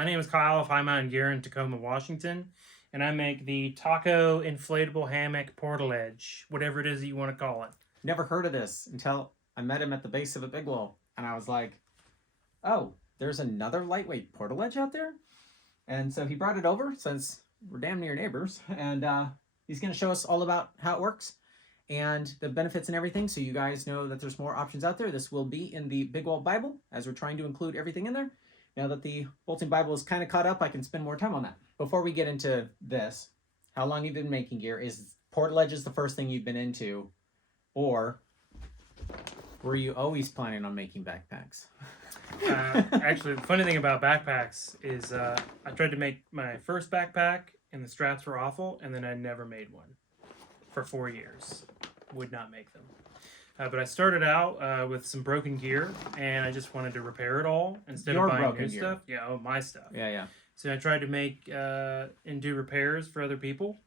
My name is Kyle of High Mountain Gear in Tacoma, Washington, and I make the Taco Inflatable Hammock Portal Edge, whatever it is that you want to call it. Never heard of this until I met him at the base of a big wall, and I was like, oh, there's another lightweight portal edge out there? And so he brought it over, since we're damn near neighbors, and he's going to show us all about how it works and the benefits and everything, so you guys know that there's more options out there. This will be in the Big Wall Bible, as we're trying to include everything in there. Now that the Bolting Bible is kind of caught up, I can spend more time on that. Before we get into this, how long you've been making gear? Is portal edges the first thing you've been into? Or were you always planning on making backpacks? Actually, the funny thing about backpacks is I tried to make my first backpack, and the straps were awful, and then I never made one for 4 years. Would not make them. But I started out with some broken gear, and I just wanted to repair it all instead of buying new stuff. Yeah, my stuff. Yeah. So I tried to make and do repairs for other people,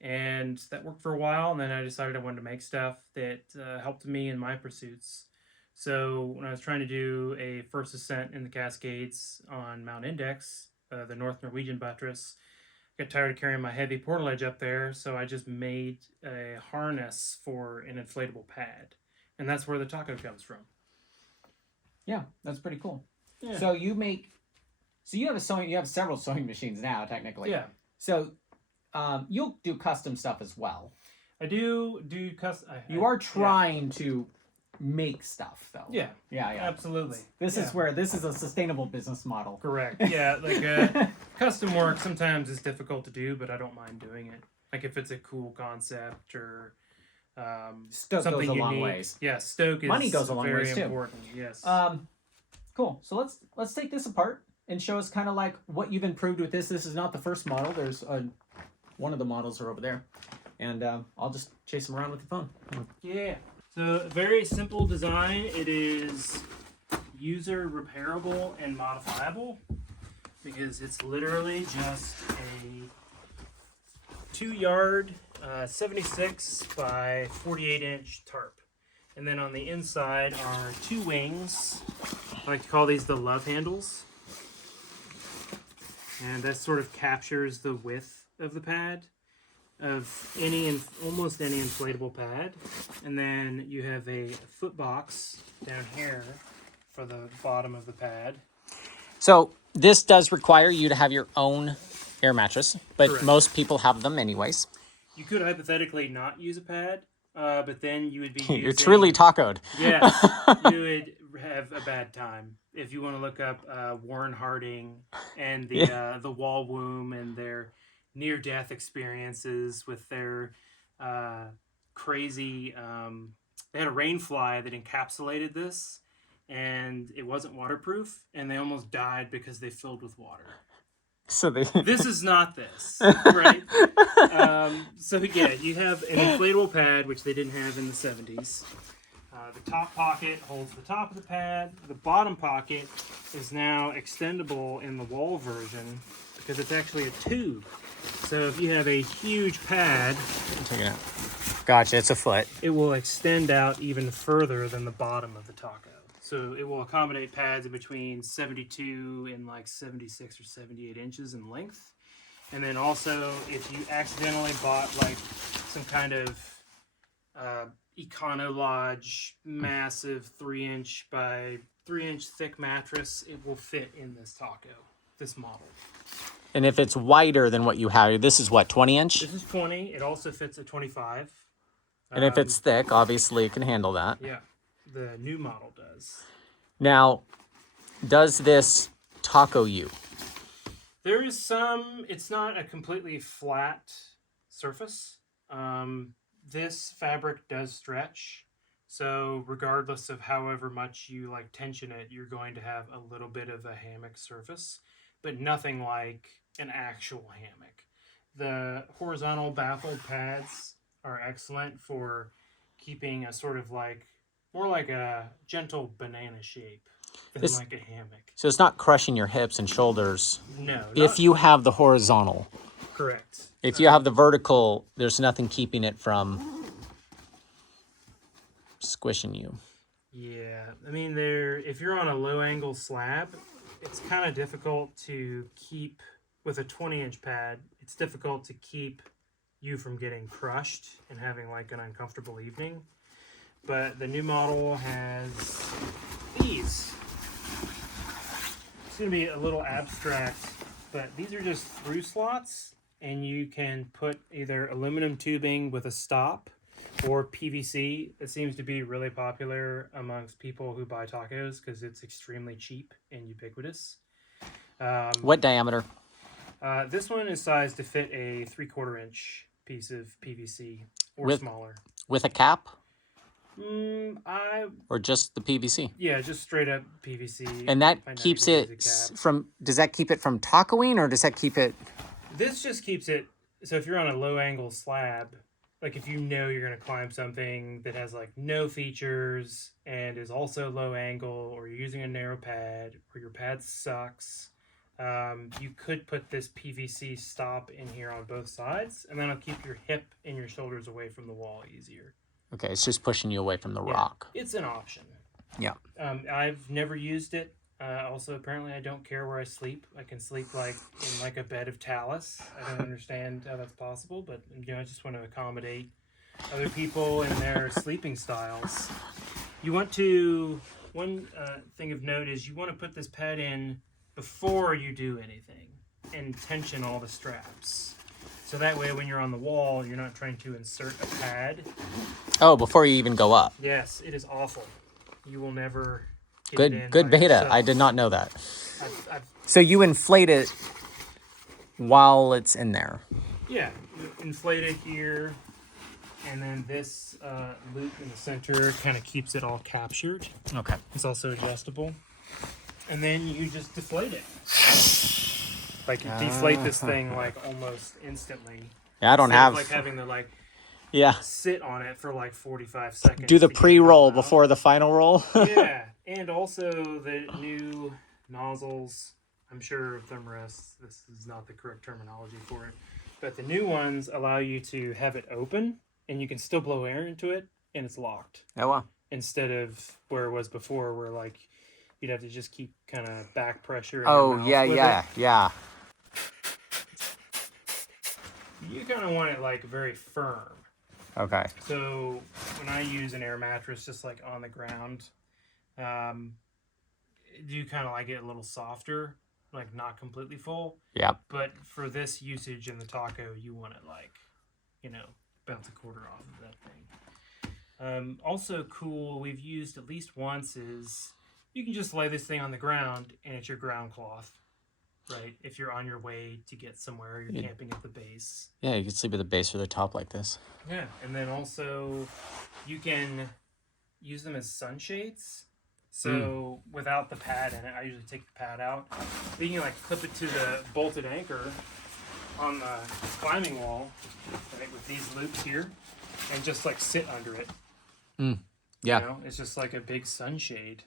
and that worked for a while. And then I decided I wanted to make stuff that helped me in my pursuits. So when I was trying to do a first ascent in the Cascades on Mount Index, the North Norwegian buttress, I got tired of carrying my heavy portal edge up there, so I just made a harness for an inflatable pad. And that's where the taco comes from. Yeah, that's pretty cool. Yeah. So you have several sewing machines now, technically. Yeah. So you'll do custom stuff as well. I do custom. You are trying to make stuff, though. Yeah. Yeah. Absolutely. This is a sustainable business model. Correct. Yeah, like custom work sometimes is difficult to do, but I don't mind doing it. Like if it's a cool concept or stoke something goes a unique. long ways. Yeah, stoke is money goes a long very ways too. Important. Yes. Cool. So let's take this apart and show us kind of like what you've improved with this. This is not the first model. There's one of the models are over there, and I'll just chase them around with the phone. Yeah. So very simple design. It is user repairable and modifiable because it's literally just a 2-yard 76 by 48-inch tarp. And then on the inside are 2 wings. I like to call these the love handles. And that sort of captures the width of the pad of almost any inflatable pad. And then you have a foot box down here for the bottom of the pad. So this does require you to have your own air mattress, but Correct. Most people have them anyways. You could hypothetically not use a pad, but then you would be using... You're truly tacoed. Yes, you would have a bad time. If you want to look up Warren Harding and the wall womb and their near-death experiences with their crazy... they had a rain fly that encapsulated this, and it wasn't waterproof, and they almost died because they filled with water. So This is not this, right? So yeah, you have an inflatable pad, which they didn't have in the 70s. The top pocket holds the top of the pad. The bottom pocket is now extendable in the wall version because it's actually a tube. So if you have a huge pad, check it out. Gotcha, it's a foot. it will extend out even further than the bottom of the taco. So it will accommodate pads in between 72 and like 76 or 78 inches in length. And then also, if you accidentally bought like some kind of Econo Lodge massive 3-inch by 3-inch thick mattress, it will fit in this taco, this model. And if it's wider than what you have, this is what, 20 inch? This is 20. It also fits at 25. And if it's thick, obviously it can handle that. Yeah, the new model does. Now, does this taco you? There is some, it's not a completely flat surface. This fabric does stretch. So regardless of however much you like tension it, you're going to have a little bit of a hammock surface, but nothing like an actual hammock. The horizontal baffled pads are excellent for keeping a sort of like, more like a gentle banana shape than like a hammock. So it's not crushing your hips and shoulders. No. If you have the horizontal. Correct. If you have the vertical, there's nothing keeping it from squishing you. Yeah. I mean, if you're on a low angle slab, it's kind of difficult to keep with a 20-inch pad. It's difficult to keep you from getting crushed and having like an uncomfortable evening. But the new model has these. It's going to be a little abstract, but these are just through slots, and you can put either aluminum tubing with a stop or PVC. It seems to be really popular amongst people who buy tacos because it's extremely cheap and ubiquitous. What diameter? This one is sized to fit a 3/4 inch piece of PVC or smaller. With a cap? Or just the PVC? Yeah, just straight up PVC. And that keeps it from, does that keep it from tacoing, or does that keep it? This just keeps it, so if you're on a low angle slab, like if you know you're going to climb something that has like no features and is also low angle, or you're using a narrow pad, or your pad sucks, you could put this PVC stop in here on both sides, and then it'll keep your hip and your shoulders away from the wall easier. Okay, it's just pushing you away from the rock. It's an option. Yeah. I've never used it. Also, apparently, I don't care where I sleep. I can sleep like in like a bed of talus. I don't understand how that's possible, but I just want to accommodate other people and their sleeping styles. You want to, one thing of note is you want to put this pad in before you do anything and tension all the straps. So that way when you're on the wall, you're not trying to insert a pad. Oh, before you even go up. Yes, it is awful. You will never get good it in good by beta. yourself. I did not know that. I've, So you inflate it while it's in there. yeah, you inflate it here, and then this loop in the center kind of keeps it all captured. Okay. It's also adjustable. And then you just deflate it. Like you deflate this thing like almost instantly. Yeah, I don't Instead of, have like having to like Yeah. sit on it for like 45 seconds. Do the to get it pre-roll out. before the final roll. Yeah, and also the new nozzles. I'm sure Thermarest, this is not the correct terminology for it, but the new ones allow you to have it open and you can still blow air into it and it's locked. Oh wow. Instead of where it was before, where like you'd have to just keep kind of back pressure. In Oh your mouth yeah, with yeah, it. yeah. You kind of want it like very firm. Okay. So when I use an air mattress, just like on the ground, you kind of like it a little softer, like not completely full. Yep. But for this usage in the taco, you want it like, bounce a quarter off of that thing. Also cool, we've used at least once is you can just lay this thing on the ground and it's your ground cloth, right? If you're on your way to get somewhere, you're camping at the base. Yeah, you can sleep at the base or the top like this. Yeah, and then also you can use them as sunshades. So without the pad in it, I usually take the pad out. But you can like clip it to the bolted anchor on the climbing wall, right, with these loops here, and just like sit under it. Yeah. It's just like a big sunshade.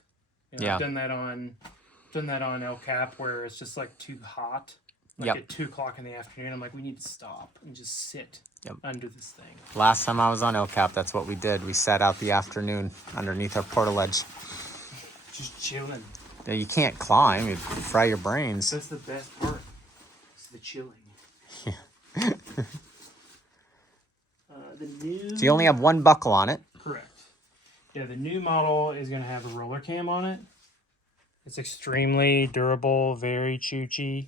Yeah. I've done that on El Cap where it's just like too hot. Like Yep. at 2 o'clock in the afternoon, I'm like, we need to stop and just sit under this thing. Last time I was on El Cap, that's what we did. We sat out the afternoon underneath our portaledge. Just chilling. Yeah, you can't climb. You'd fry your brains. That's the best part. It's the chilling. The new. So you only have one buckle on it. Correct. Yeah, the new model is going to have a roller cam on it. It's extremely durable, very choochy.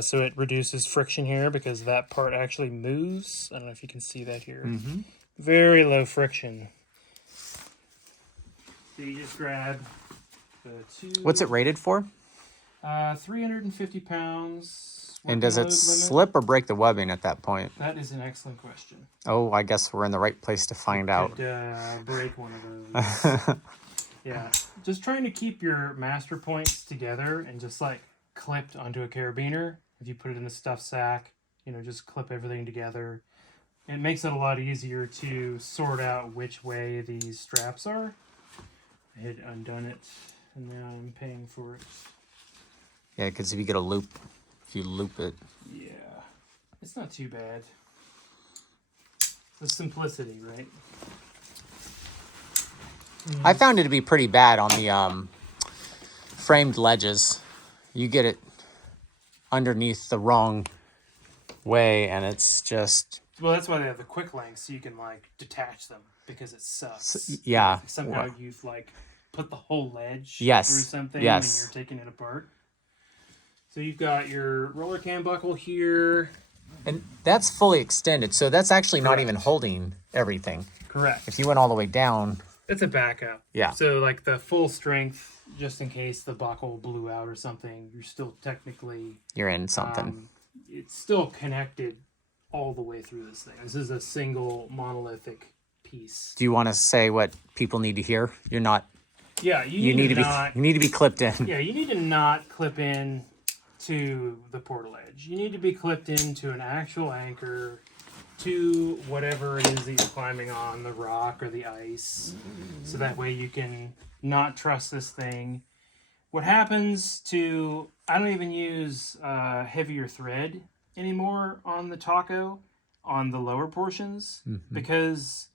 So it reduces friction here because that part actually moves. I don't know if you can see that here. Mm-hmm. Very low friction. So you just grab the two. What's it rated for? 350 pounds. And does it working load limit. slip or break the webbing at that point? That is an excellent question. Oh, I guess we're in the right place to find out. Could break one of those. Yeah, just trying to keep your master points together and just like clipped onto a carabiner. If you put it in a stuff sack, just clip everything together. It makes it a lot easier to sort out which way these straps are. I had undone it, and now I'm paying for it. Yeah, because if you get a loop, if you loop it. Yeah, it's not too bad. The simplicity, right? I found it to be pretty bad on the framed ledges. you get it underneath the wrong way, and it's just Well, that's why they have the quick links, so you can like detach them because it sucks. yeah. If somehow you've like put the whole ledge Yes. through something Yes. and you're taking it apart. So you've got your roller cam buckle here. And that's fully extended, so that's actually not Correct. even holding everything. Correct. If you went all the way down, It's a backup. yeah. So like the full strength, just in case the buckle blew out or something, you're still technically You're in something. It's still connected all the way through this thing. This is a single monolithic piece. Do you want to say what people need to hear? You're not. Yeah, You need to not, be. You need to be clipped in. Yeah, you need to not clip in to the portal edge. You need to be clipped into an actual anchor to whatever it is that you're climbing on, the rock or the ice, so that way you can not trust this thing. What happens to, I don't even use heavier thread anymore on the taco on the lower portions because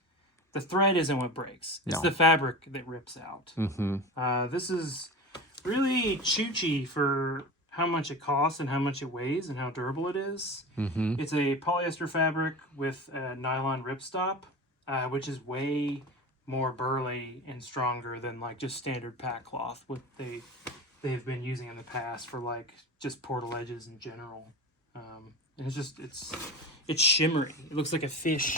the thread isn't what breaks. It's the fabric that rips out. This is really choochie for how much it costs and how much it weighs and how durable it is. It's a polyester fabric with a nylon ripstop, which is way more burly and stronger than like just standard pack cloth, what they've been using in the past for like just portal edges in general. And it's shimmery. It looks like a fish.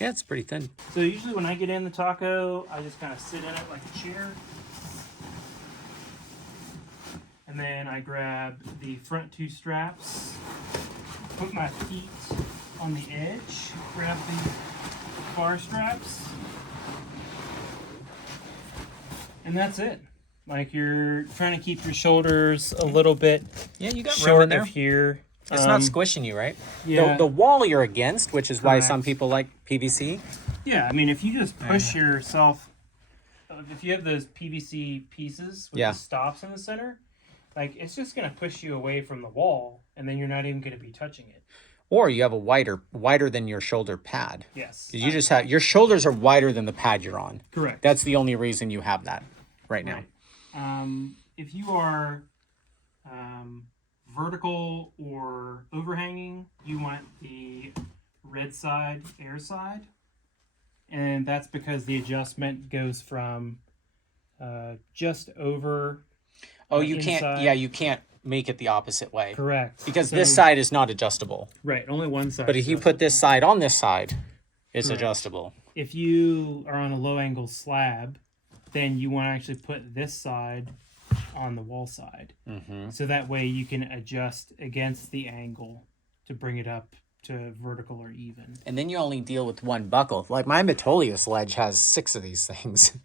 Yeah, it's pretty thin. So usually when I get in the taco, I just kind of sit in it like a chair. And then I grab the front two straps, put my feet on the edge, grab the bar straps, and that's it. Like you're trying to keep your shoulders a little bit Yeah, you got room in short there. of here. It's not squishing you, right? Yeah. The wall you're against, which is why Correct. some people like PVC. Yeah, I mean, if you just push yourself, if you have those PVC pieces with the stops in the center, like it's just going to push you away from the wall, and then you're not even going to be touching it. Or you have a wider than your shoulder pad. Yes. You just have your shoulders are wider than the pad you're on. Correct. That's the only reason you have that right now. If you are vertical or overhanging, you want the red side, air side. And that's because the adjustment goes from just over. Oh, you inside. can't. Yeah, you can't make it the opposite way. Correct. Because this side is not adjustable. Right, only one side. But if you put this side on this side, it's adjustable. If you are on a low angle slab, then you want to actually put this side on the wall side. So that way you can adjust against the angle to bring it up to vertical or even. And then you only deal with one buckle. Like my Metolius ledge has 6 of these things.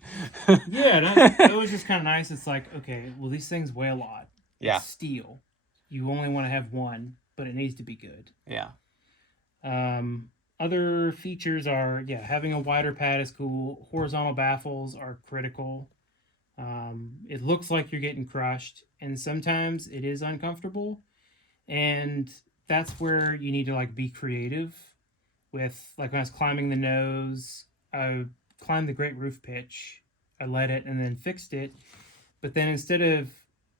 Yeah, that was just kind of nice. It's like, okay, well, these things weigh a lot. Yeah. It's steel. You only want to have one, but it needs to be good. Yeah. Other features are, having a wider pad is cool. Horizontal baffles are critical. It looks like you're getting crushed, and sometimes it is uncomfortable. And that's where you need to like be creative with, like when I was climbing the nose, I climbed the great roof pitch. I let it and then fixed it. But then instead of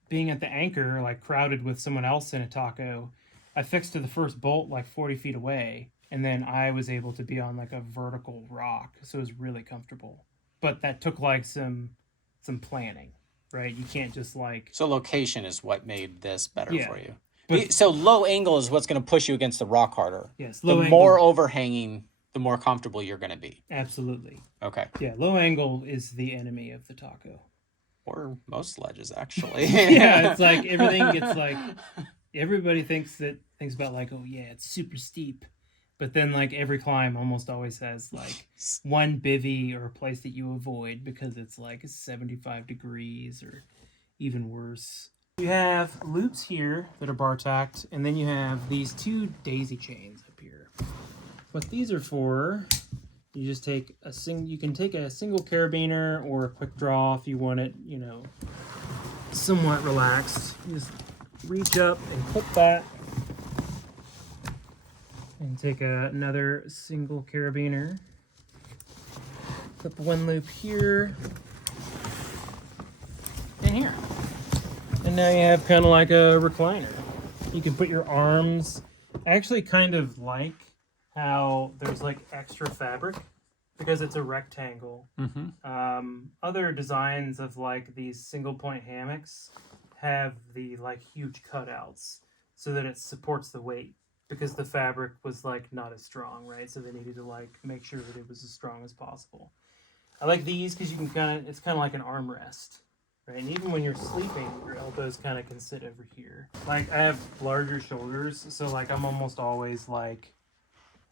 being at the anchor, like crowded with someone else in a taco, I fixed to the first bolt like 40 feet away. And then I was able to be on like a vertical rock. So it was really comfortable. But that took like some planning, right? You can't just like... So location is what made this better for you. But, so low angle is what's going to push you against the rock harder. Yes. The more overhanging, the more comfortable you're going to be. Absolutely. Okay. Yeah, low angle is the enemy of the taco. Or most ledges, actually. Yeah, it's like everything gets like... Everybody thinks about like, oh yeah, it's super steep. But then like every climb almost always has like one bivvy or a place that you avoid because it's like 75 degrees or even worse. You have loops here that are bar tacked, and then you have these 2 daisy chains up here. What these are for, you just take you can take a single carabiner or a quick draw if you want it, somewhat relaxed. You just reach up and clip that. And take another single carabiner. Clip one loop here and here. And now you have kind of like a recliner. You can put your arms. I actually kind of like how there's like extra fabric because it's a rectangle. Other designs of like these single point hammocks have the like huge cutouts so that it supports the weight because the fabric was like not as strong, right? So they needed to like make sure that it was as strong as possible. I like these because you can it's kind of like an armrest, right? And even when you're sleeping, your elbows kind of can sit over here. Like I have larger shoulders, so like I'm almost always like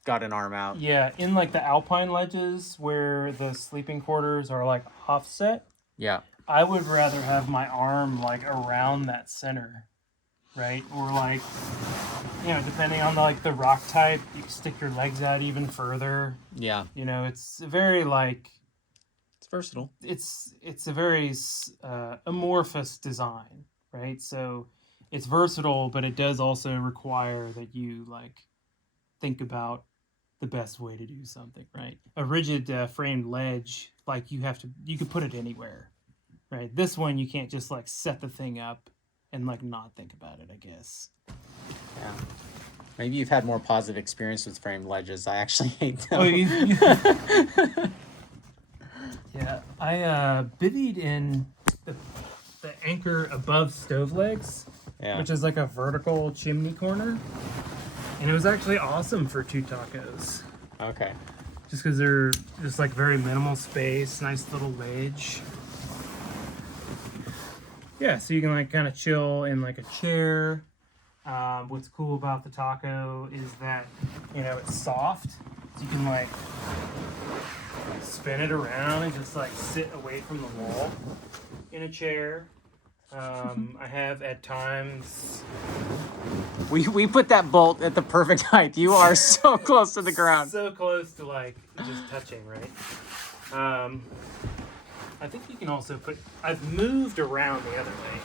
Got an arm out. yeah, in like the alpine ledges where the sleeping quarters are like offset. Yeah. I would rather have my arm like around that center, right? Or like, you know, depending on the rock type, you can stick your legs out even further. Yeah. You know, it's very like It's versatile. it's a very amorphous design, right? So it's versatile, but it does also require that you like think about the best way to do something, right? A rigid framed ledge, like you could put it anywhere, right? This one you can't just like set the thing up and like not think about it, I guess. Yeah. Maybe you've had more positive experience with framed ledges. I actually hate them. Oh, yeah. I bivvied in the anchor above stove legs, which is like a vertical chimney corner. And it was actually awesome for 2 tacos. Okay. Just because they're just like very minimal space, nice little ledge. Yeah, so you can like kind of chill in like a chair. What's cool about the taco is that, you know, it's soft. So you can like spin it around and just like sit away from the wall in a chair. I have at times. We put that bolt at the perfect height. You are so close to the ground. So close to like just touching, right? I think you can also I've moved around the other way.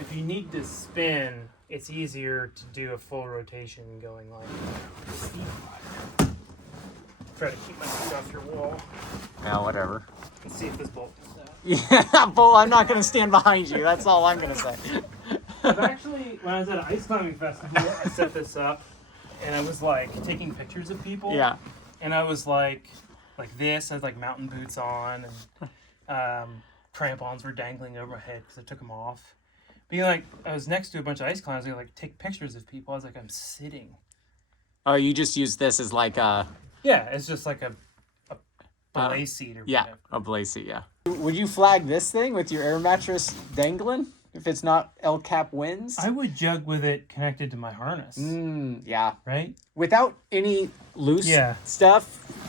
If you need to spin, it's easier to do a full rotation going like steep. Try to keep my feet off your wall. Yeah, whatever. And see if this bolt comes out. Yeah, Bull, I'm not going to stand behind you. That's all I'm going to say. I've actually, when I was at an ice climbing festival, I set this up, and I was like taking pictures of people. Yeah. And I was like this. I had like mountain boots on, and crampons were dangling over my head because I took them off. Being like, I was next to a bunch of ice climbers. I like take pictures of people. I was like, I'm sitting. Oh, you just use this as like a... Yeah, it's just like a belay seat or yeah, whatever. a belay seat, yeah. Would you flag this thing with your air mattress dangling if it's not El Cap winds? I would jug with it connected to my harness. Yeah. Right? Without any loose stuff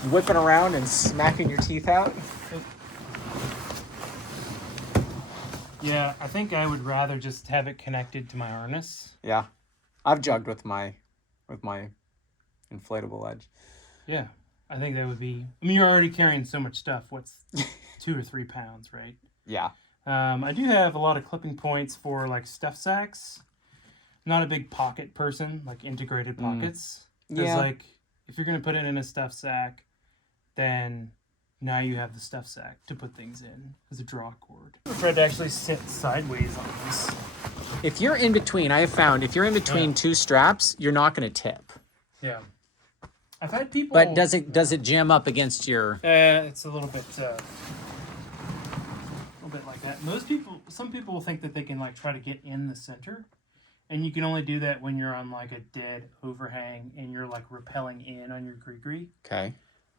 whipping around and smacking your teeth out? Yeah, I think I would rather just have it connected to my harness. Yeah. I've jugged with my inflatable ledge. Yeah. I think that would be... I mean, you're already carrying so much stuff. What's 2 or 3 pounds, right? Yeah. I do have a lot of clipping points for, like, stuff sacks. Not a big pocket person, like integrated pockets. Because, like, if you're going to put it in a stuff sack, then now you have the stuff sack to put things in as a draw cord. I tried to actually sit sideways on this. If you're in between, I have found, if you're in between 2 straps, you're not going to tip. Yeah. I've had people... But does it jam up against your... It's a little bit like that. Some people will think that they can like try to get in the center, and you can only do that when you're on like a dead overhang and you're like rappelling in on your gree-gree. Okay.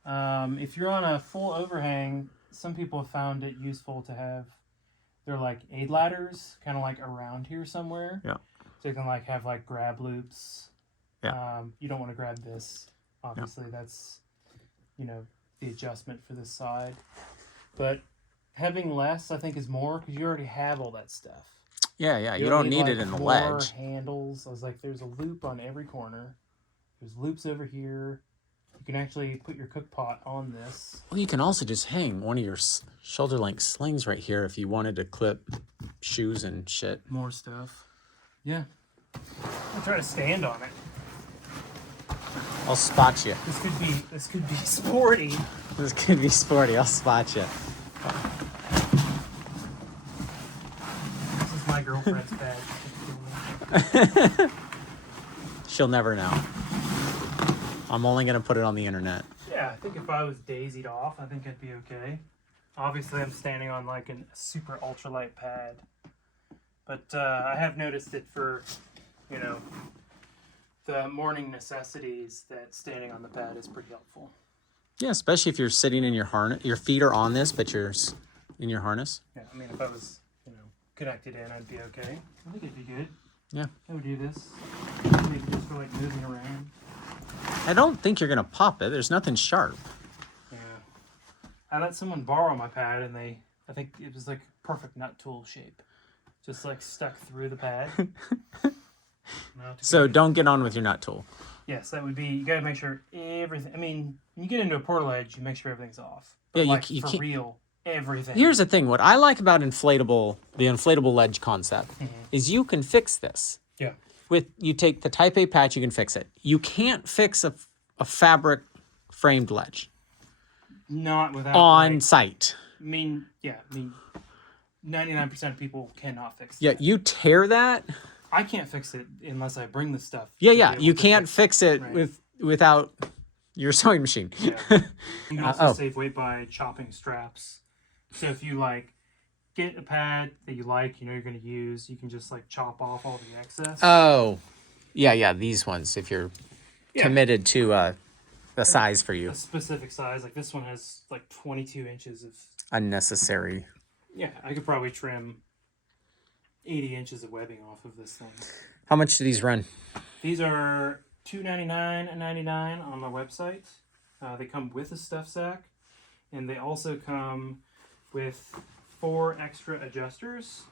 If you're on a full overhang, some people have found it useful to have their like aid ladders kind of like around here somewhere. Yeah. So you can like have like grab loops. Yeah. You don't want to grab this. Obviously, that's, you know, the adjustment for this side. But having less, I think, is more because you already have all that stuff. Yeah. You don't need it in the ledge. Handles. I was like, there's a loop on every corner. There's loops over here. You can actually put your cook pot on this. Well, you can also just hang one of your shoulder-length slings right here if you wanted to clip shoes and shit. More stuff. Yeah. I'll try to stand on it. I'll spot you. This could be sporty. This could be sporty. I'll spot you. This is my girlfriend's bed. She'll never know. I'm only going to put it on the internet. Yeah, I think if I was daisied off, I think I'd be okay. Obviously, I'm standing on like a super ultralight pad. But I have noticed it for, you know, the morning necessities that standing on the pad is pretty helpful. Yeah, especially if you're sitting in your harness. Your feet are on this, but you're in your harness. Yeah, I mean, if I was, connected in, I'd be okay. I think it'd be good. Yeah. I would do this. Maybe just for like moving around. I don't think you're going to pop it. There's nothing sharp. Yeah. I let someone borrow my pad and I think it was like perfect nut tool shape. Just like stuck through the pad. So don't get on with your nut tool. Yes, that would be, you gotta make sure everything, I mean, when you get into a portaledge, you make sure everything's off. But Yeah, like, you for can't. real, everything. Here's the thing. What I like about the inflatable ledge concept is you can fix this. Yeah. You take the Type A patch, you can fix it. You can't fix a fabric framed ledge Not without on like, site. 99% of people cannot fix Yeah, that. you tear that. I can't fix it unless I bring the stuff. Yeah. You can't fix it right. without your sewing machine. Yeah. You can also save weight by chopping straps. So if you like get a pad that you like, you're going to use, you can just like chop off all the excess. Oh, yeah. These ones, if you're committed to a size for you. A specific size. Like this one has like 22 inches of Unnecessary. Yeah, I could probably trim 80 inches of webbing off of this thing. How much do these run? These are $299.99 on my website. They come with a stuff sack, and they also come with 4 extra adjusters.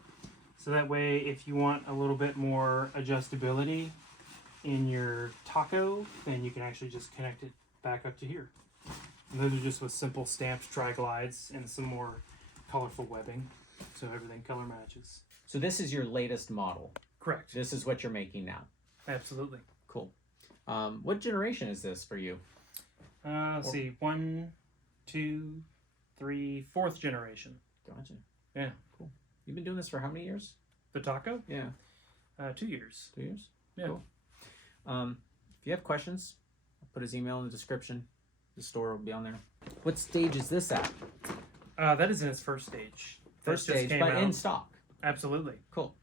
So that way, if you want a little bit more adjustability in your taco, then you can actually just connect it back up to here. And those are just with simple stamped tri-glides and some more colorful webbing, so everything color matches. So this is your latest model. Correct. This is what you're making now. Absolutely. Cool. What generation is this for you? Let's see. 1, 2, 3, 4th generation. Gotcha. Yeah. Cool. You've been doing this for how many years? The taco? Yeah. 2 years. 2 years? Yeah. Cool. If you have questions, I'll put his email in the description. The store will be on there. What stage is this at? That is in its first stage. First That just stage, came but out. in stock. Absolutely. Cool.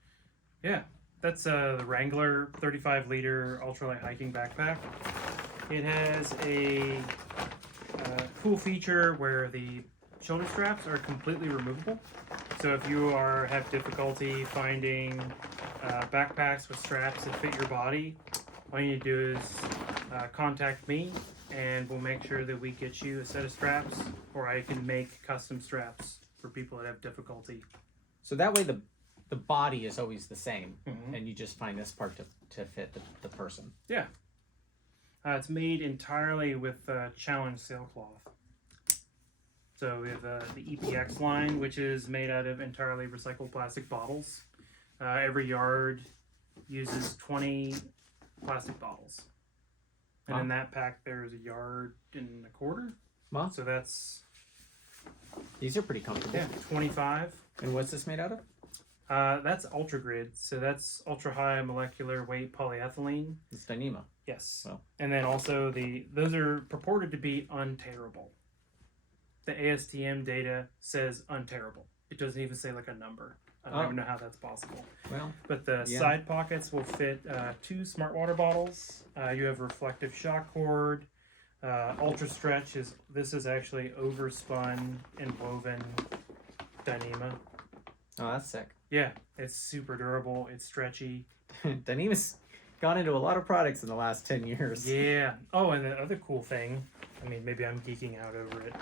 Yeah. That's the Wrangler 35-liter ultralight hiking backpack. It has a cool feature where the shoulder straps are completely removable. So if you have difficulty finding backpacks with straps that fit your body, all you need to do is contact me, and we'll make sure that we get you a set of straps, or I can make custom straps for people that have difficulty. So that way the body is always the same, Mhm. and you just find this part to fit the person. Yeah. It's made entirely with Challenge sailcloth. So we have the EPX line, which is made out of entirely recycled plastic bottles. Every yard uses 20 plastic bottles. And in that pack, there's 1.25 yards. Wow. So that's These are pretty comfortable. 25. And what's this made out of? That's Ultra Grid. So that's ultra high molecular weight polyethylene. It's Dyneema. Yes. Wow. And then also those are purported to be unterable. The ASTM data says unterable. It doesn't even say like a number. I don't even know how that's possible. Well, But the side pockets will fit 2 smart water bottles. You have reflective shock cord. Ultra stretch this is actually overspun and woven Dyneema. oh, that's sick. Yeah, it's super durable. It's stretchy. Dyneema's gone into a lot of products in the last 10 years. Yeah. Oh, and the other cool thing, I mean, maybe I'm geeking out over it.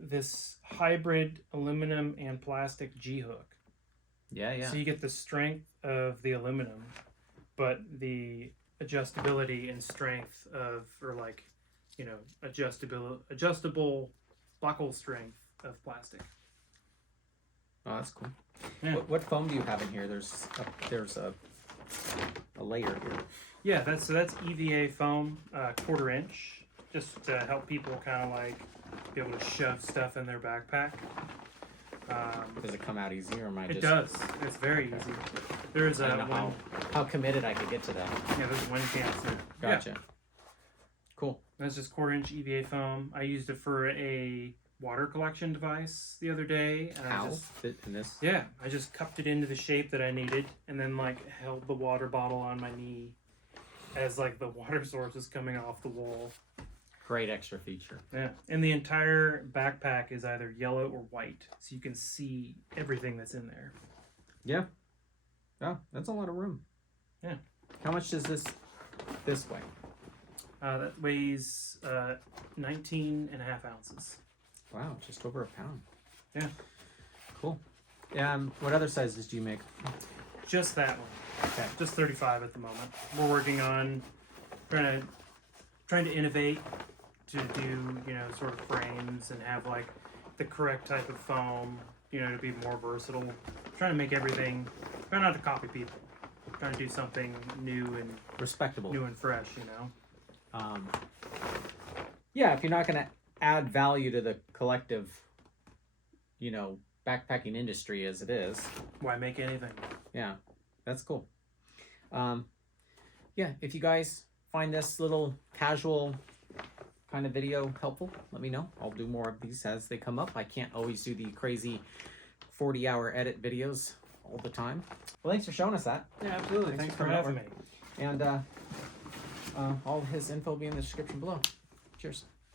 This hybrid aluminum and plastic G-hook. Yeah. So you get the strength of the aluminum, but the adjustability and strength adjustable buckle strength of plastic. Oh, that's cool. Yeah. What foam do you have in here? There's a layer here. Yeah, that's EVA foam, 1/4 inch, just to help people kind of like be able to shove stuff in their backpack. Does it come out easy, or am I It just... does. It's very easy. There is I a don't know one. how committed I could get to that. Yeah, there's one cancer. Gotcha. Yeah, Cool. that's just 1/4-inch EVA foam. I used it for a water collection device the other day. And How? I just, Fit in this? yeah, I just cupped it into the shape that I needed, and then like held the water bottle on my knee as like the water source is coming off the wall. Great extra feature. Yeah, and the entire backpack is either yellow or white, so you can see everything that's in there. Yeah. Oh, that's a lot of room. Yeah. How much does this weigh? That weighs 19.5 ounces. Wow, just over a pound. Yeah. Cool. What other sizes do you make? Just that one. Okay. Just 35 at the moment. We're working on trying to innovate to do, sort of frames and have like the correct type of foam, to be more versatile. Trying to make everything, trying not to copy people. Trying to do something new and Respectable. fresh, Yeah, if you're not going to add value to the collective, backpacking industry as it is, Why make anything? yeah, that's cool. Yeah, if you guys find this little casual kind of video helpful, let me know. I'll do more of these as they come up. I can't always do the crazy 40-hour edit videos all the time. Well, thanks for showing us that. Yeah, absolutely. Thanks for coming having over. me. And all his info will be in the description below. Cheers.